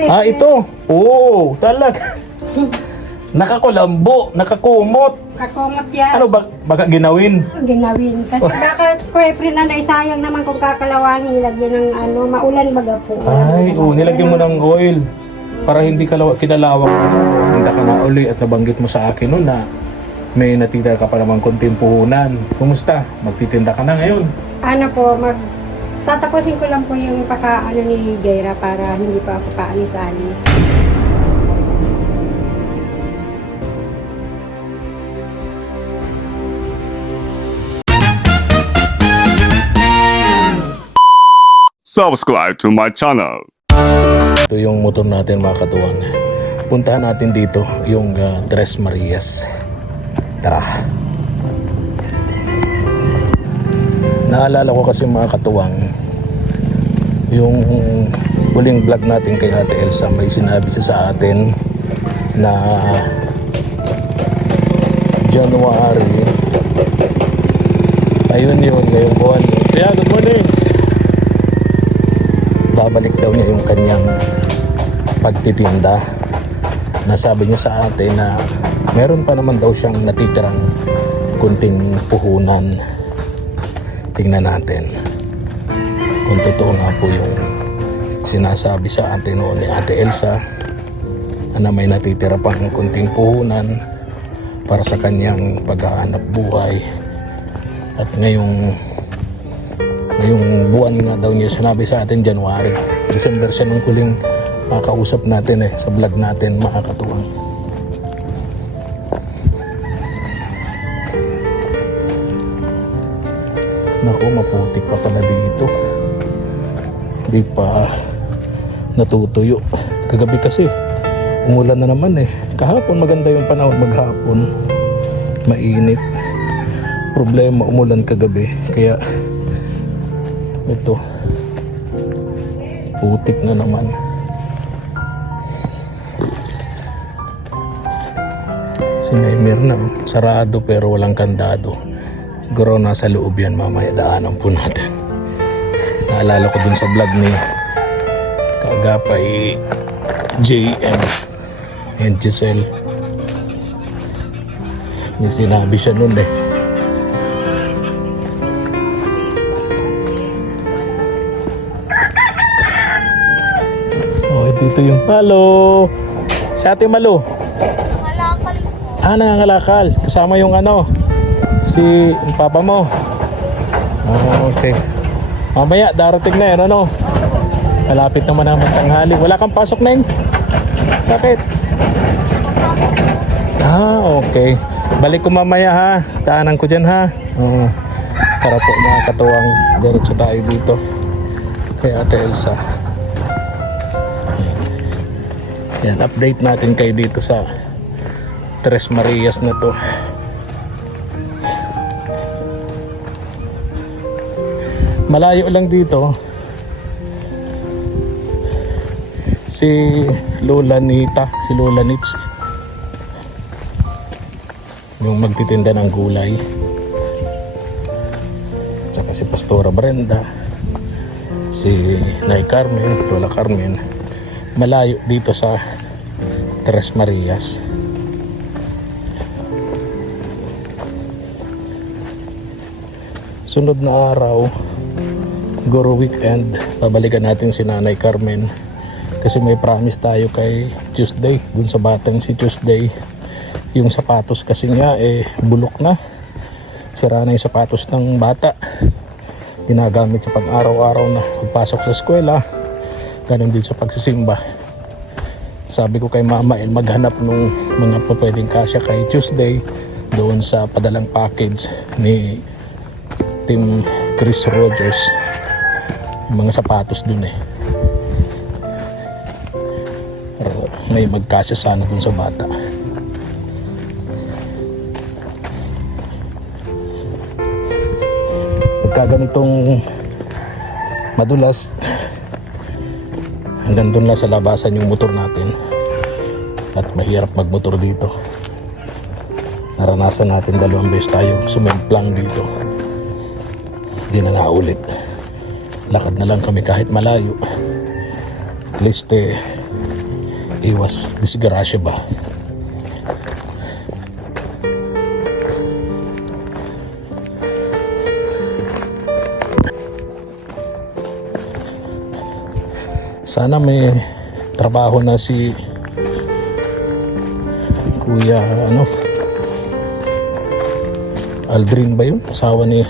eh. Ah, ito. Oo, talaga. Nakakulambo, nakakumot. Kakumot yan. Ano ba, baka ginawin? Ginawin. Kasi baka kuwepre na sayang naman kung kakalawangin, ilagyan ng maulan baga po. Ay, nilagyan mo ng oil para hindi kinalawak. Punta ka na uli at nabanggit mo sa akin noon na may natitira ka pa naman konting puhunan. Kumusta? Magtitinda ka na ngayon? Ano po, tatapusin ko lang po yung ni Jaira para hindi pa ako paalis-alis. Subscribe to my channel. Ito yung motor natin mga katuwang. Puntahan natin dito yung Tres Marias. Tara. Naalala ko kasi mga katuwang, yung huling vlog natin kay Ate Elsa, may sinabi siya sa atin na January, ayun yun, ngayong buwan. Kaya good morning. Babalik daw niya yung kanyang pagtitinda. Nasabi niya sa atin na meron pa naman daw siyang natitirang kunting puhunan. Tingnan natin kung totoo nga po yung sinasabi sa atin noon ni Ate Elsa na may natitira pang kunting puhunan para sa kanyang paghahanap buhay. At ngayong buwan nga daw niya sinabi sa atin, January. December siya nung huling makausap natin sa vlog natin mga katuwang. Naku, maputik pa pala dito. Di pa natutuyo. Kagabi kasi umulan na naman Kahapon maganda yung panahon, maghapon mainit. Problema, umulan kagabi. Kaya ito, putik na naman. Sinaymer na, sarado pero walang kandado. Siguro nasa loob yan, mamaya daanan po natin. Naalala ko dun sa vlog ni Kagapay JM and Giselle. May sinabi siya nun dito yung halo. Si Ate Malu. Nangangalakal po. Nangangalakal. Kasama yung si papa mo. Okay. Mamaya darating na yun Malapit naman naman tanghali. Wala kang pasok na yun? Bakit? Okay. Balik ko mamaya ha. Taanan ko dyan ha. Para po mga katuwang diretso tayo dito kay Ate Elsa. Yan, update natin kayo dito sa Tres Marias na to. Malayo lang dito. Si Lola Nita, si Lola Nitch, yung magtitinda ng gulay. Tsaka si Pastora Brenda, si Nay Carmen, Lola Carmen. Malayo dito sa Tres Marias. Sunod na araw, siguro weekend, babalikan natin si Nanay Carmen kasi may promise tayo kay Tuesday, dun sa batang si Tuesday. Yung sapatos kasi niya bulok na, sira na yung sapatos ng bata, ginagamit sa pang-araw-araw na pagpasok sa eskwela, ganun din sa pagsisimba. Sabi ko kay Mama maghanap nung mga pwedeng kasya kay Tuesday doon sa padalang package ni Team Chris Rogers, mga sapatos dun may magkasya sana dun sa bata. Pagka ganitong madulas, hanggang doon lang sa labasan yung motor natin at mahirap magmotor dito. Naranasan natin 2 beses tayo sumemplang dito, hindi na naulit. Lakad na lang kami kahit malayo, at least Iwas disgrasya ba? Sana may trabaho na si Kuya Aldrin ba yun? Asawa ni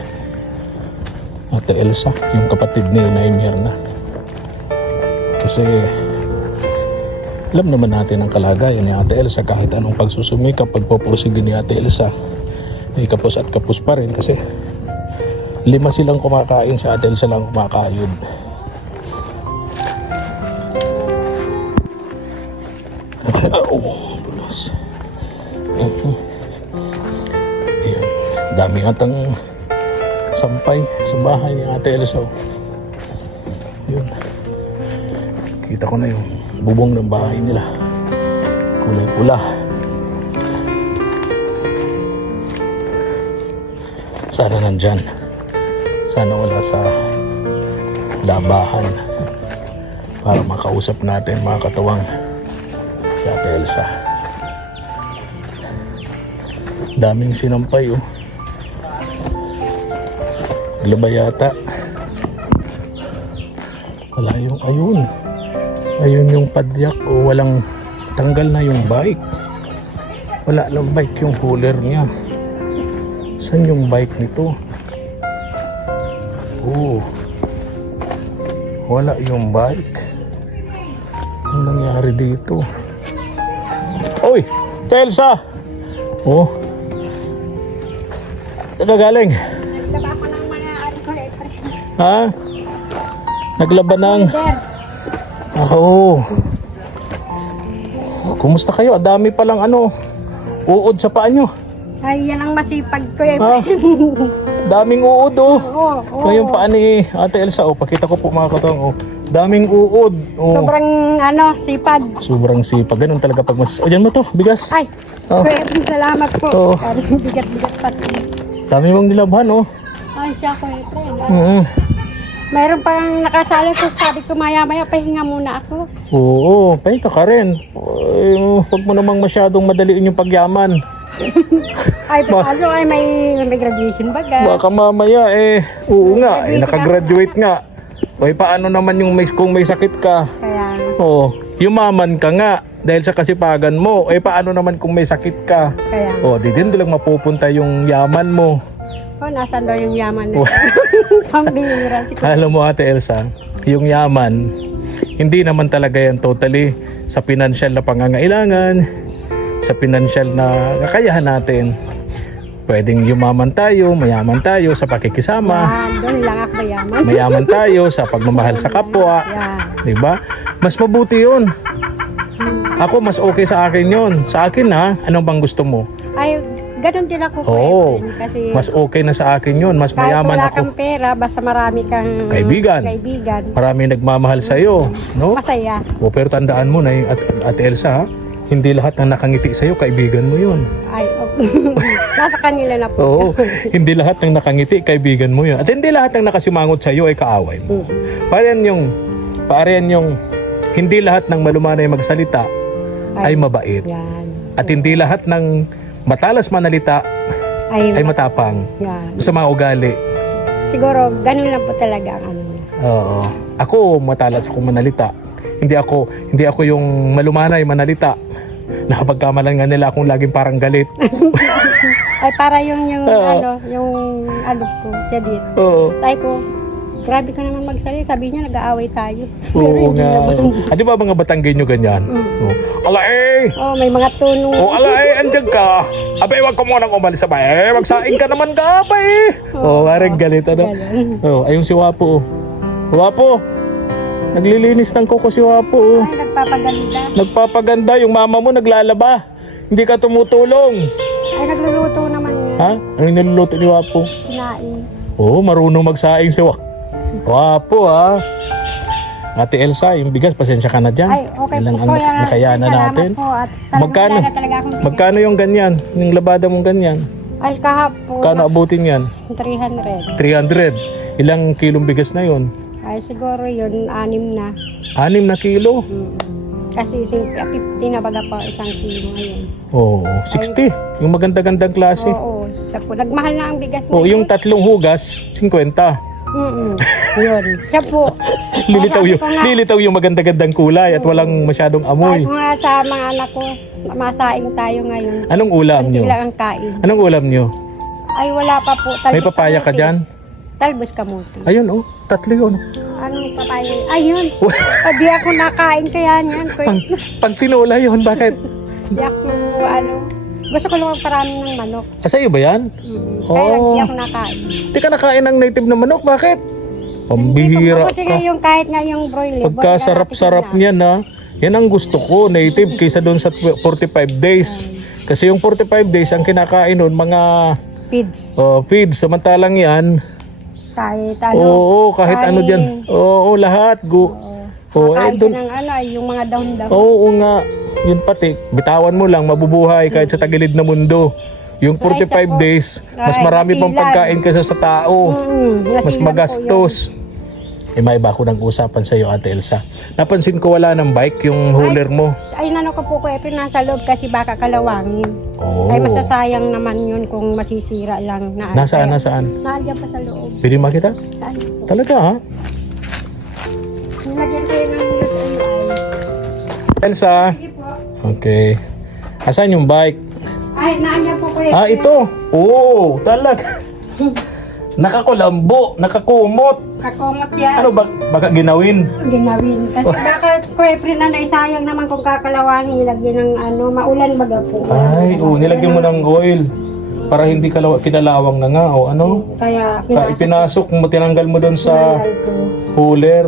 Ate Elsa, yung kapatid ni Nay Mirna. Kasi alam naman natin ang kalagayan ni Ate Elsa. Kahit anong pagsusumikap, pagpupursige ni Ate Elsa ay kapos at kapos pa rin kasi 5 silang kumakain, si Ate Elsa lang kumakayod. Dulas. Ayan, dami atang sampay sa bahay ni Ate Elsa. Yun, kita ko na yung bubong ng bahay nila, kulay pula. Sana nandyan, sana wala sa labahan para makausap natin mga katawang si Ate Elsa. Daming sinampay Laba yata. Wala yung ayun yung padyak walang tanggal na yung bike. Wala lang bike yung cooler niya. Saan yung bike nito? Wala yung bike. Ano nangyari dito? Oy! Elsa! Nagagaling. Naglaba ko ng mga alcohol. Ha? Naglaba ng... Kumusta kayo? Dami palang uod sa paa nyo. Ay, yan ang masipag ko eh. Ha? Daming uod Oo. Yung paa ni Ate Elsa pakita ko po mga katawang daming uod. Sobrang sipag. Sobrang sipag. Ganun talaga pag dyan mo to, bigas. Ay, kuya, salamat po. Oo. Bigat-bigat pati. Dami mong nilabhan Ay, siya kuya, mayroon pang nakasali ko. Sabi ko maya-maya pahinga muna ako. Oo, pahinga ka rin. Huwag mo namang masyadong madaliin yung pagyaman. Ay, paano ay may graduation baga. Baka mamaya oo nga, nakagraduate nga. Paano naman kung may sakit ka? Kaya, Yumaman ka nga dahil sa kasipagan mo. Paano naman kung may sakit ka? kaya. Di din lang mapupunta yung yaman mo. Nasaan daw yung yaman na pambihira. Alam mo Ate Elsa, yung yaman, hindi naman talaga yan totally sa financial na pangangailangan, sa financial na kakayahan natin. Pwedeng yumaman tayo, mayaman tayo sa pakikisama. Doon lang ako mayaman. Mayaman tayo sa pagmamahal sa kapwa. Yan. Diba? Mas mabuti yun. Ako, mas okay sa akin yun. Sa akin anong bang gusto mo? Ay, ganun din ako kasi mas okay na sa akin yun. Mas kahit mayaman wala ako. kang pera, basta marami kang Kaibigan. Marami nagmamahal sa'yo. No? Masaya. Pero tandaan mo na at Elsa, hindi lahat ng nakangiti sa'yo, kaibigan mo yun. Ay, nasa kanila na po. Hindi lahat ng nakangiti, kaibigan mo yun. At hindi lahat ng nakasimangot sa'yo ay kaaway mo. Parang yung hindi lahat ng malumanay magsalita ay mabait. Yan. At hindi lahat ng matalas manalita ay matapang. Yan. Sa mga ugali. Siguro, ganun lang po talaga ang Ako, matalas akong manalita. Hindi ako yung malumanay manalita. Nakapagkamalan nga nila akong laging parang galit. Ay, para yung ko, siya dito. Tay ko, grabe ka naman magsalita. Sabi niya, nag-aaway tayo. Oo nga. Di ba mga Batanggenyo ganyan? Alay! May mga tunong. Alay, andyan ka. Abay, wag ko munang umalis sa bahay. Magsaing ka naman ka, abay. Parang galit, ayun si Wapo. Wapo! Naglilinis ng kuko si Wapo. Ay, nagpapaganda. Nagpapaganda. Yung mama mo naglalaba. Hindi ka tumutulong. Ay, nagluluto naman yan. Ha? Ano yung niluluto ni Wapo? Kinain. Marunong magsaing si Wapo, ha? Ate Elsa, yung bigas, pasensya ka na dyan. Ay, okay Ilang po. ang nakayanan natin. Po, at Magkano? Magkano yung ganyan? Yung labada mong ganyan? Ay, kahapon. Kano abutin yan? 300. 300. Ilang kilong bigas na yun? Ay, siguro yun, 6 na. 6 na kilo. Kasi 50 na baga po isang kilo ngayon. Oo, 60. Yung maganda-gandang klase. Oo, siya po. Nagmahal na ang bigas Oo, yung ngayon. 3 hugas, 50. Yun. Siya po. Lilitaw yung maganda-gandang kulay at walang masyadong amoy. Kahit nga sa mga anak ko, masaing tayo ngayon. Anong ulam Hindi nyo? lang ang kain. Anong ulam nyo? Ay, wala pa po. May papaya ka dyan? Talbos kamuti. Ayun, oh. 3 yun. Anong papaya? Ayun. Di ako nakain kaya niyan. Pag tinola yun, bakit? Di ako, gusto ko lang parami ng manok. Sa'yo ba yan? Kaya lang Oh. di ako nakain. Di ka nakain ng native na manok, bakit? Pambihira Kasi nga ka. yung kahit nga yung broiler. Pagkasarap-sarap niyan ha. Yan ang gusto ko, native, kaysa doon sa 45 days. Kasi yung 45 days, ang kinakain nun, mga Feeds. feeds. Samantalang yan, Kahit ano. oo, kahit ano kanin. dyan. Oo, lahat. Oo, Kahit doon. ng ano, yung mga dahon-dahon. Oo nga. Yun pati, bitawan mo lang, mabubuhay kahit sa tagilid na mundo. Yung 45 days, mas Ay, marami pang nasilan. pagkain kaysa sa tao. Mas Nasilan po magastos. May iba ako ng usapan sa iyo, Ate Elsa. Napansin ko wala ng bike yung hauler mo. Ay, nano ko po ko, nasa loob kasi baka kalawangin. Oo. Ay, masasayang naman yun kung masisira lang na. Nasaan, nasaan? Nandiyan pa sa loob. Pwede makita? Saan po? Talaga ha? Nilagyan kayo ng Elsa? Sige po. Okay. Asan yung bike? Ay, nandiyan po ko Ah, ito. Oo, talaga. Nakakulambo, nakakumot. Kakumot yan. Ano ba, baka ginawin? Ginawin. Kasi baka kuwepre na naisayang naman kung kakalawangin, ilagyan ng ano, maulan baga po. Ay, nilagyan mo ng oil para hindi kinalawang na nga o ano. Kaya, Ipinasok mo, tinanggal mo doon sa pinanggal ko. cooler.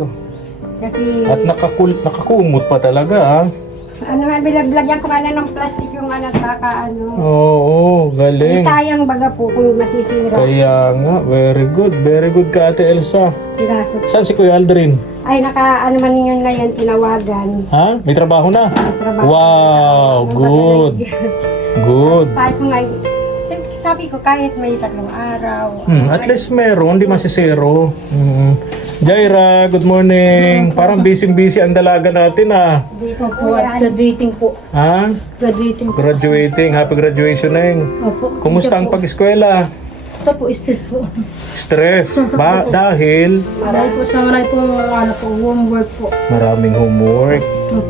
Kasi, At nakakumot pa talaga ha. ano nga, bilagyan ko na ng plastic yung anak baka ano. Oo, galing. Sayang baga po kung masisira. Kaya nga, very good. Very good ka, Ate Elsa. Pinasok. Saan si Kuya Aldrin? Ay, ano man yun na yan, tinawagan. Ha? May trabaho na? Trabaho. Wow, good. Good. Kahit mo nga, sabi ko kahit may 3 araw. At least meron, di masisero. Jaira, good morning. Parang busy-busy ang dalaga natin ah. Dito Opo, at graduating po. Ha? Graduating po. Graduating, happy graduation Neng. Opo. Kumusta ang pag-eskwela? Ito po, stress po. Stress. Dahil Dahil po sa marami po, homework po. maraming homework.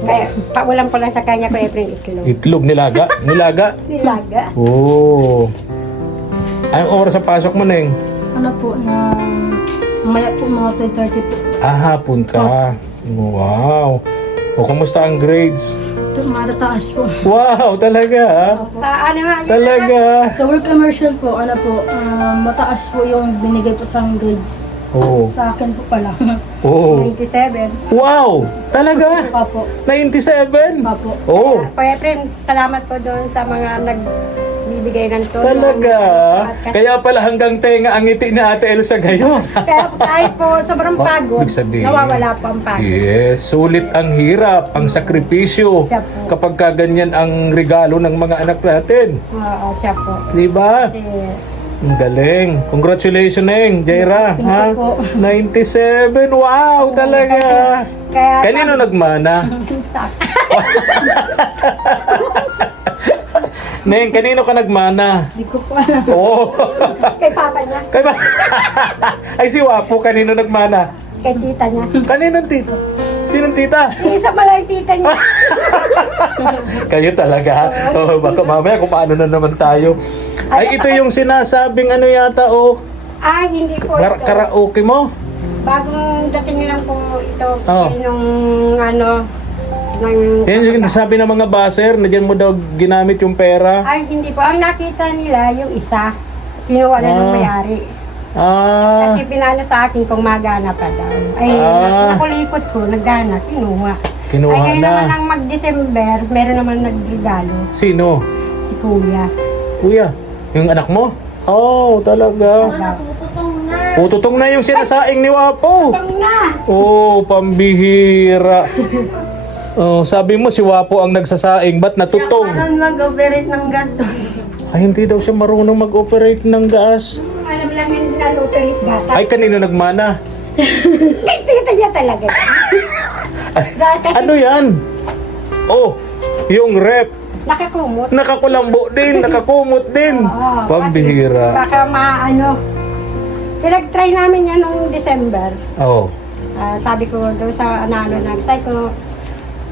Kaya, paulam ko lang sa kanya ko April itlog. Itlog, nilaga. Nilaga. Nilaga. Oh. Anong oras ang pasok mo, Neng? Ano po, na maya po mga 10:30 po. Hapon ka. Wow. O, kumusta ang grades? Ito, matataas po. Wow, talaga ah. Ano nga, yun Talaga. Sa work immersion po, ano po, mataas po yung binigay po sa grades. Oh. Sa akin po pala. Oh. 97. Wow, talaga. Opo. 97. Opo. Oh, Kuya April, salamat po doon sa mga nagbibigay ng tulong. talaga. At Kaya pala hanggang tenga ang ngiti ni Ate Elsa ngayon. Kaya kahit po sobrang pagod, ibig sabihin. nawawala po ang pagod. Yes, sulit ang hirap, ang sakripisyo Siya po. kapag kaganyan ang regalo ng mga anak natin. Oo, siya po. Di ba? Kasi, Ang galing. Congratulations, Neng. Jaira. Ha? po. 97. Wow, talaga. kaya, Kanino nagmana? Neng, kanino ka nagmana? Hindi ko po alam. Oo. kay papa niya, Kaya ba? Ay, si Wapo, kanino nagmana? kay tita niya. Kaninong tita? Sinong tita? Yung isa pala yung tita niya. Kayo talaga. Oh, baka mamaya kung paano na naman tayo. Ay, ito yung sinasabing ano yata, oh. Ay, hindi po ito. Karaoke mo? Bagong dating lang po ito. Oh. Nung ano, ng... Yan yung sabi ng mga baser na dyan mo daw ginamit yung pera. Ay, hindi po. Ang nakita nila, yung isa, kinuha na ng may-ari. Ah, Kasi pinano sa akin kung magana pa daw. Ay, nakulikot ko, naggana, kinuha. kinuha Ay, ngayon na. naman ng mag-December, meron naman nagregalo, Sino? si Kuya. Kuya, yung anak mo? Oh, talaga. Natututong na. Ututong na yung sinasaing ni Wapo. Tang na! Oh, pambihira. Oh, sabi mo si Wapo ang nagsasaing, ba't natutong? Parang mag-operate ng gas doon. Ay, hindi daw siya marunong mag-operate ng gas. Alam lang yung naluperit gata. Ay, kanino nagmana? Tita niya talaga. Ay, Kasi ano yan? Oh, yung rep. Nakakumot. Nakakulambo din, nakakumot din. Oo, Pambihira. kasi baka pinag-try namin yan noong December. Oh. Sabi ko doon sa analo namin, tay ko,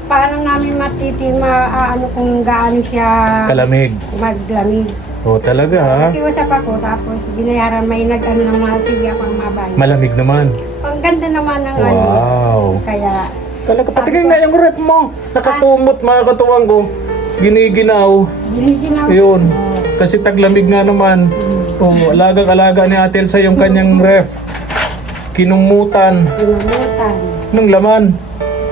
paano namin maano kung gaano siya Kalamig. maglamig. Oh, talaga ha? Nakiusap ako, tapos binayaran may nag-ano ng mga sige akong mabayan. Malamig naman. Ang ganda naman ng Wow. Kaya, Talaga, patigay nga yung rep mo. Nakakumot, mga katuwang ko. Giniginaw. giliginaw. Yun. Kasi taglamig nga naman. Oh, alagang-alaga ni Ate Elsa yung kanyang ref. Kinumutan. Pinumutan. Nung laman.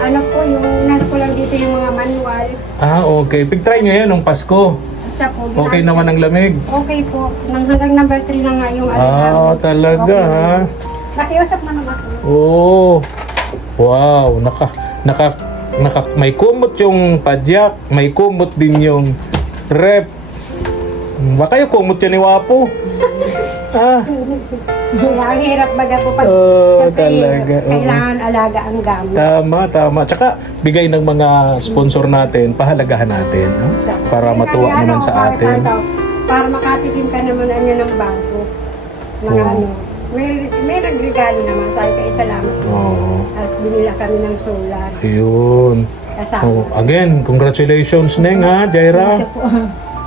Ano po, yung nasa ko lang dito yung mga manual. Ah, okay. Pig-try nyo yan nung Pasko. Basta po, Okay naman ang lamig. Okay po. Hanggang number 3 na nga yung Ah, talaga ha. Nakiusap man naman ako. Oh. Wow, may kumot yung padyak, may kumot din yung rep. Baka yung kumot yan ni Wapo. Ah, Kaya ang hirap baga po pag oh, siyempre, talaga. Oo. kailangan alaga ang gamot. Tama. Tsaka bigay ng mga sponsor natin, pahalagahan natin. No? Para Kaya matuwa ano, naman sa atin. Para makatikim ka naman ano ng bago. Mga Oo. ano. May regalo naman tayo kaya salamat. Oo. At binila kami ng solar. Ayun. Kasama. Oh, again, congratulations Neng ha, Jaira. Siya po.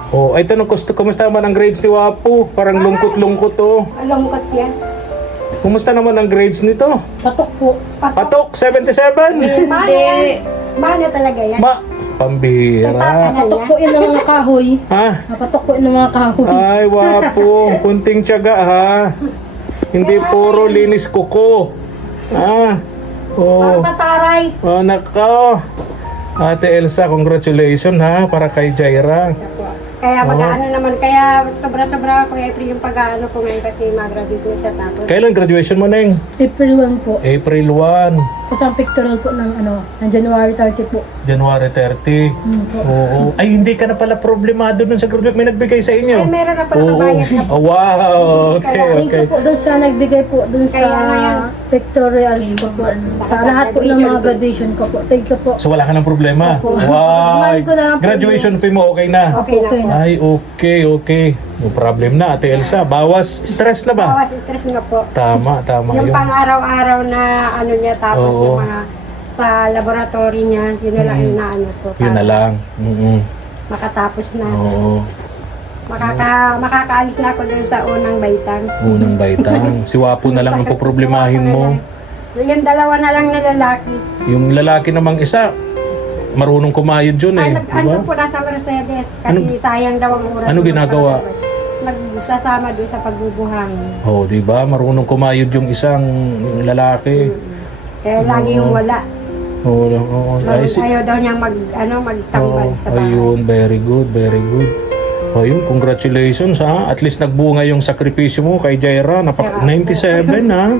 Oh, ay tanong, kumusta naman ang grades ni Wapo? Parang lungkot-lungkot oh. Lungkot yan. Kumusta naman ang grades nito? Patok po. Patok, 77? Mana yan. Mana talaga yan. Pambihira. Patok po yun ng mga kahoy. Ha? Patok po yun ng mga kahoy. Ay, Wapo. Kunting tiyaga ha. Hindi puro linis kuko. Ha? Oh. Pataray. Oh, nako. Ate Elsa, congratulations ha, para kay Jaira. Kaya mag-ano naman, kaya sobra-sobra ko April yung pag-ano ko ngayon kasi mag-graduate na siya tapos. Kailan graduation mo, Neng? April 1 po. April 1, Kasang pictorial po ng ng January 30 po. January 30. Po. Oo. Ay, hindi ka na pala problemado dun sa graduate. May nagbigay sa inyo. Ay, meron na pala Oo. kabayad na po. Oh, wow. Okay, Thank you okay. po doon sa nagbigay po doon sa Kaya ngayon. pictorial po po. Sa lahat po ng mga graduation ko po. Thank you po. So, wala ka ng problema? Opo. Wow. Mahal ko na po Graduation fee mo, okay na? Okay na po. Ay, okay. No problem na, Ate Elsa. Bawas stress na ba? Bawas stress na po. Tama Yung yun. pang-araw-araw na ano niya tapos Oo. yung mga sa laboratory niya, yun na lang yung naano ko. Yun na lang. Makatapos na. Oo. Makakaalis na ako dun sa unang baitang. Unang baitang. Si Wapo na lang ang poproblemahin mo. Yung dalawa na lang na lalaki. Yung lalaki namang isa, marunong kumayod yun eh. Ano Diba? po nasa Mercedes kasi sayang daw ang oras. Ano ginagawa? Nagsasama doon sa pagbubuhang. Oh, di ba? Marunong kumayod yung isang yung lalaki. Kaya lagi yung wala. Oo, ay, Ayaw daw niyang magtambal sa bahay. ayun, very good. Ayun, congratulations ha. At least nagbunga yung sakripisyo mo kay Jaira. 97 ha.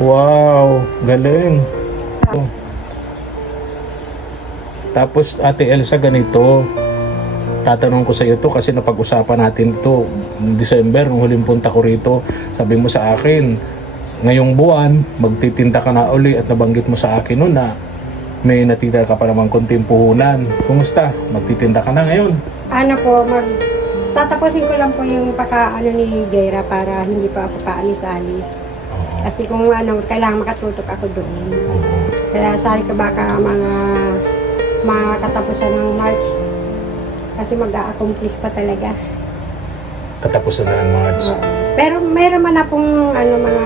Wow, galing. Tapos Ate Elsa, ganito. Tatanong ko sa iyo to kasi napag-usapan natin ito December, nung huling punta ko rito. Sabi mo sa akin, ngayong buwan, magtitinda ka na uli at nabanggit mo sa akin noon na may natitira ka pa naman konting puhunan. Kumusta? Magtitinda ka na ngayon? Ano po, tatapusin ko lang po yung pagkaano ni Jaira para hindi pa ako paalis-alis. Kasi kung kailangan makatutok ako doon. Kaya sabi ko baka mga katapusan ng March. Kasi mag-a-accomplish pa talaga. Katapusan na ng March. Pero meron man na pong mga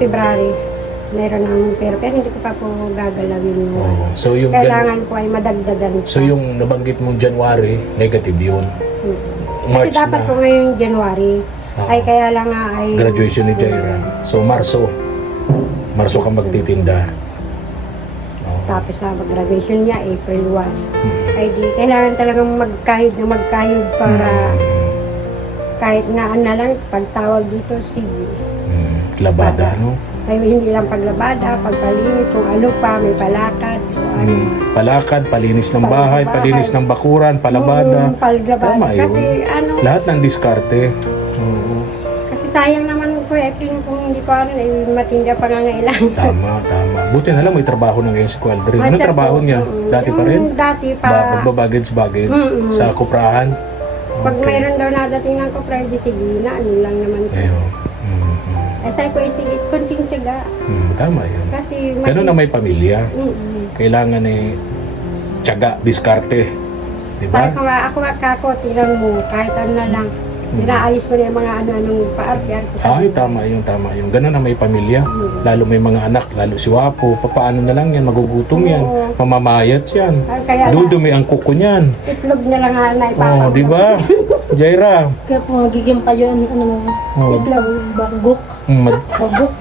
February. Meron ng pero hindi ko pa po gagalawin yung So yung kailangan ko ay madagdagan pa. So yung nabanggit mong January, negative yun. Kasi March dapat na. po ngayong January ay kaya lang nga ay Graduation ni Jaira. So Marso ka magtitinda. tapos na mag-graduation niya April 1. Ay di kailangan talagang magkayod para kahit na lang pagtawag dito Labada, no? ay hindi lang paglabada, pagpalinis, kung ano pa, may palakad, kung ano. Palakad, palinis ng bahay, palinis ng bakuran, palabada. Paglabada. Tama yun. Kasi Lahat ng diskarte. Oo. kasi sayang naman Kuya Efren, kung hindi ko ano, matindi ang pangangailangan. Tama, tama. Buti na lang may trabaho na ngayon si Qualdrin. Anong Masya trabaho po, niya? Dati pa rin? Dati pa. Magbabaggage sa kuprahan? Pag mayroon daw nadating ng kopra, di sige na, ano lang naman. Ayun. Sabi ko, sige, kunting tiyaga. Tama yun. Kasi, Ganun na may pamilya. Mm-mm. Kailangan tiyaga, diskarte. Di ba? Sabi ko nga, ako nga kako, tingnan mo, kahit ano na lang. Inaalis mo na yung mga ano-anong paarte-arte sa Ay, tama yun, tama yun. Ganun na may pamilya. Lalo may mga anak, lalo si Wapo. Papaano na lang yan, magugutom yan. Oo. Mamamayat yan. Ay, kaya Dudumi ang kuko niyan. itlog na lang nga na ipapagawa. Oh, di ba? Jaira. Kaya po magiging kayo, ano, Oh. itlog, bagok, bagok.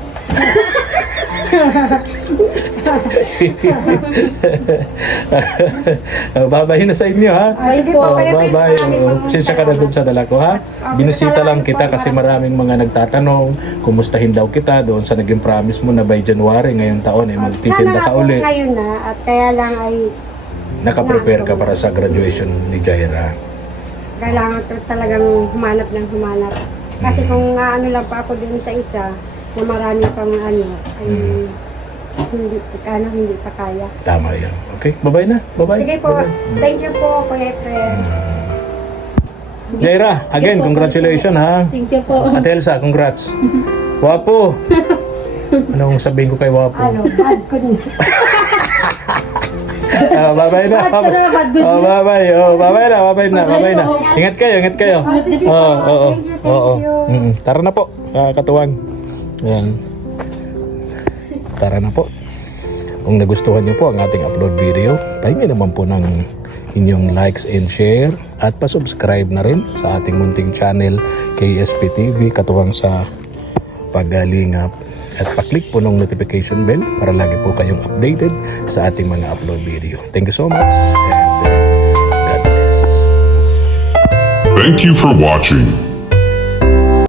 Babay na sa inyo, ha? Ay po. Bye-bye. Pasensya ka na dun sa dala ko, ha? Binisita lang kita kasi maraming mga nagtatanong, kumustahin daw kita doon sa naging promise mo na by January ngayong taon ay magtitinda ka Sana uli. ako ngayon na, at kaya lang ay Nakaprepare ka para sa graduation ni Jaira. kailangan ko talagang humanap ng humanap. Kasi kung ano lang pa ako dun sa isa, na marami pang ano, ay hindi pa kaya. Tama yan. Okay, bye-bye na. Bye-bye. Sige po, Bye-bye. thank you po, Kuya Efren. Jaira, again, congratulations, ha? Thank you po. Ate Elsa, congrats. Wapo. Anong sabihin ko kay Wapo? Ano, bad ko na. Bye-bye na. Bad ka na, bad good Oh, news. bye-bye. Oh, bye-bye na, bye-bye na, bye-bye na. Ingat kayo, ingat kayo. Sige po. Oo. Thank you, Oo. thank you. Tara na po, katuwang. Ayan. Tara na po. Kung nagustuhan niyo po ang ating upload video, pahingin naman po ng inyong likes and share at pa-subscribe na rin sa ating munting channel KSP TV katuwang sa paggalingap at pa-click po ng notification bell para lagi po kayong updated sa ating mga upload video. Thank you so much and God bless. Thank you for watching.